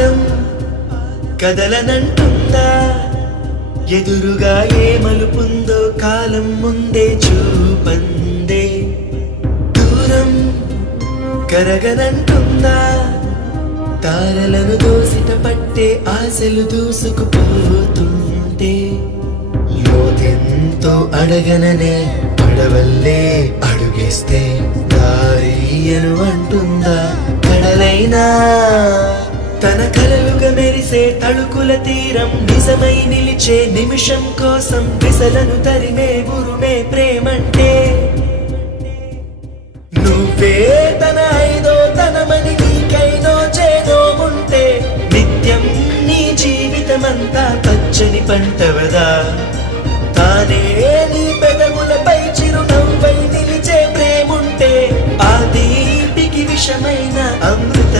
పాదం కదలనంటుందా, ఎదురుగా ఏ మలుపుందో కాలం ముందే చూపందే. దూరం కరగనంటుందా, తారలను దోసిట పట్టే ఆశలు దూసుకుపోతుంటే. లోతెంతో అడగననే పడవల్లే అడుగేస్తే దారియను అంటుందా కడలైనా. తన కలలుగా మెరిసే తళుకుల తీరం నిజమై నిలిచే నిమిషం కోసం విసలను తరిమే గురుమే ప్రేమంటే. నువ్వే తన ఐదో తనమని నీకైదో చేదో ఉంటే నిత్యం నీ జీవితమంతా పచ్చని పంటవదా. తానే నీ పెదవులపై చిరునవ్వై నిలిచే ప్రేముంటే ఆ తీపికి విషమైన అమృత